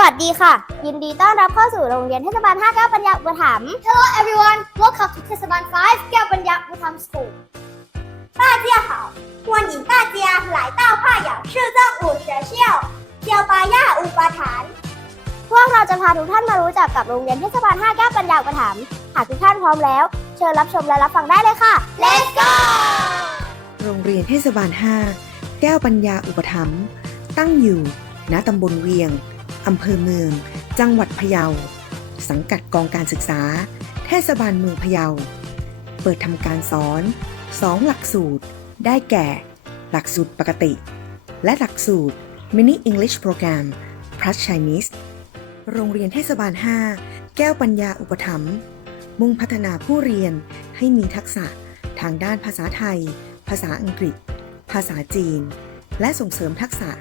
วัสดีค่ะ ยินดีต้อนรับเข้าสู่โรงเรียนเทศบาล 59 ปัญญาอุปถัมภ์ Hello everyone welcome to เทศบาล5 9ปัญญาอุปถัมภ์ School 大家好欢迎大家来到帕雅市政府学校เทียวปายาอุปถัมภ์พวกเราจะพาทุกท่านมารู้จักกับโรงเรียนเทศบาล 59 ปัญญาอุปถัมภ์หากทุกท่านพร้อมแล้ว เชิญรับชมและรับฟังได้เลยค่ะ Let's go โรงเรียนเทศบาล 5 แก้วปัญญาอุปถัมภ์ตั้งอยู่ณตำบลเวียง อำเภอเมือง จังหวัดพะเยา สังกัดกองการศึกษา เทศบาลเมืองพะเยา เปิดทำการสอน 2 หลักสูตร ได้แก่ หลักสูตรปกติ และหลักสูตร Mini English Program Plus Chinese โรงเรียนเทศบาล 5 แก้วปัญญาอุปถัมภ์มุ่งพัฒนาผู้เรียนให้มีทักษะทางด้านภาษาไทย ภาษาอังกฤษ ภาษาจีน และส่งเสริมทักษะ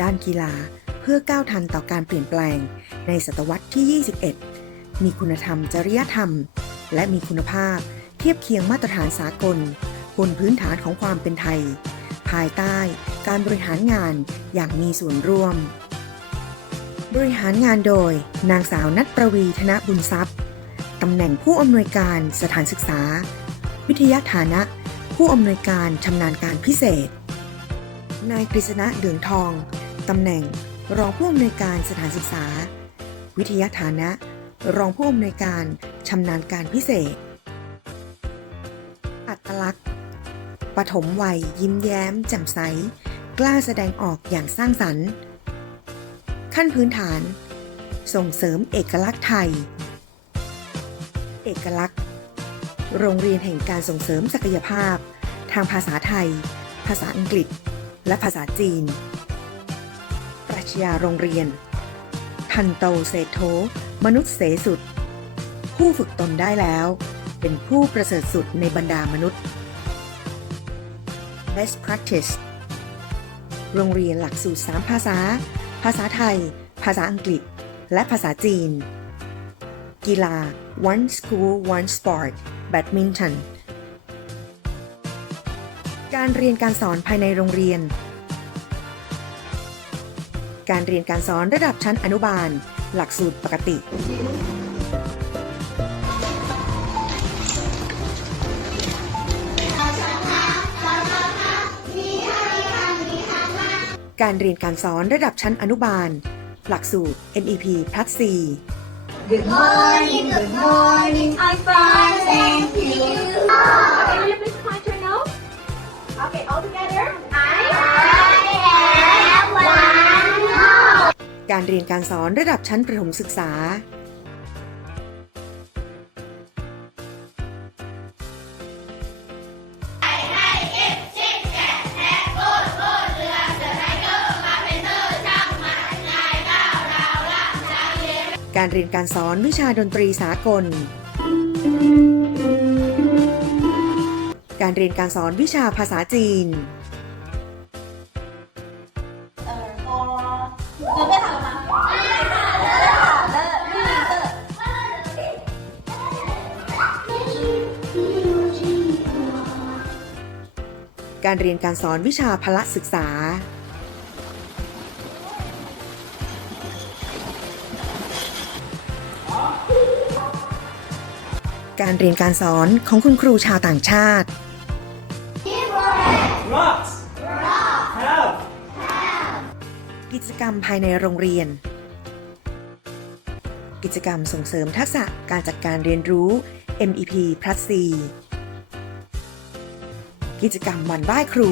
ด้านกีฬา เพื่อก้าวทันต่อการเปลี่ยนแปลง ในศตวรรษที่ 21 มีคุณธรรมจริยธรรม และมีคุณภาพเทียบเคียงมาตรฐานสากล บนพื้นฐานของความเป็นไทย ภายใต้การบริหารงานอย่างมีส่วนร่วม บริหารงานโดย นางสาวนัทประวีธนบุญทรัพย์ตำแหน่งผู้อำนวยการสถานศึกษา วิทยาฐานะ ผู้อำนวยการชำนาญการพิเศษ นายกฤษณะเหลืองทอง ตำแหน่ง รองผู้อำนวยการสถานศึกษา วิทยาฐานะ รองผู้อำนวยการชำนาญการพิเศษ อัตลักษณ์ ปฐมวัย ยิ้มแย้ม แจ่มใส กล้าแสดงออกอย่างสร้างสรรค์ ขั้นพื้นฐาน ส่งเสริมเอกลักษณ์ไทย เอกลักษณ์ โรงเรียนแห่งการส่งเสริมศักยภาพ ทางภาษาไทย ภาษาอังกฤษ และภาษาจีน ชญาโรงเรียน ทันโตเศโธมนุษย์เสสุด ผู้ฝึกตนได้แล้ว เป็นผู้ประเสริฐสุดในบรรดามนุษย์ Best practice โรงเรียนหลักสูตร 3 ภาษา ภาษาไทย ภาษาอังกฤษ และภาษาจีน กีฬา one school one sport แบดมินตันการเรียนการสอนภายในโรงเรียน การเรียนการสอนระดับชั้นอนุบาล หลักสูตรปกติ การเรียนการสอนระดับชั้นอนุบาล หลักสูตร MEP plus C Good morning, good morning, I'm fine, การเรียนการสอนระดับชั้นประถมศึกษา การเรียนการสอนวิชาดนตรีสากล การเรียนการสอนวิชาภาษาจีน การเรียนการสอนวิชาพละศึกษา การเรียนการสอนของคุณครูชาวต่างชาติ Rocks. Have. กิจกรรมภายในโรงเรียน กิจกรรมส่งเสริมทักษะการจัดการเรียนรู้ MEP plus C กิจกรรมวันไหว้ครู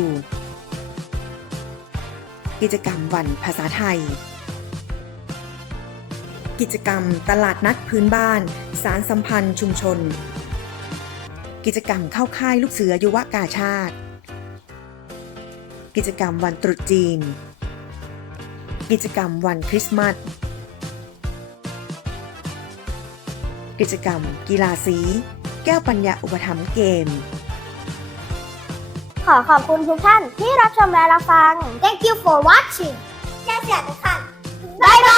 กิจกรรมวันภาษาไทย กิจกรรมตลาดนัดพื้นบ้าน สารสัมพันธ์ชุมชน กิจกรรมเข้าค่ายลูกเสือยุวกาชาติ กิจกรรมวันตรุษจีน กิจกรรมวันคริสต์มาส กิจกรรมกีฬาสี แก้วปัญญาอุปถัมภ์เกม ขอขอบคุณทุกท่านที่รับชมและรับฟัง Thank you for watching แค่เสียงท่ะบ๊ายบาย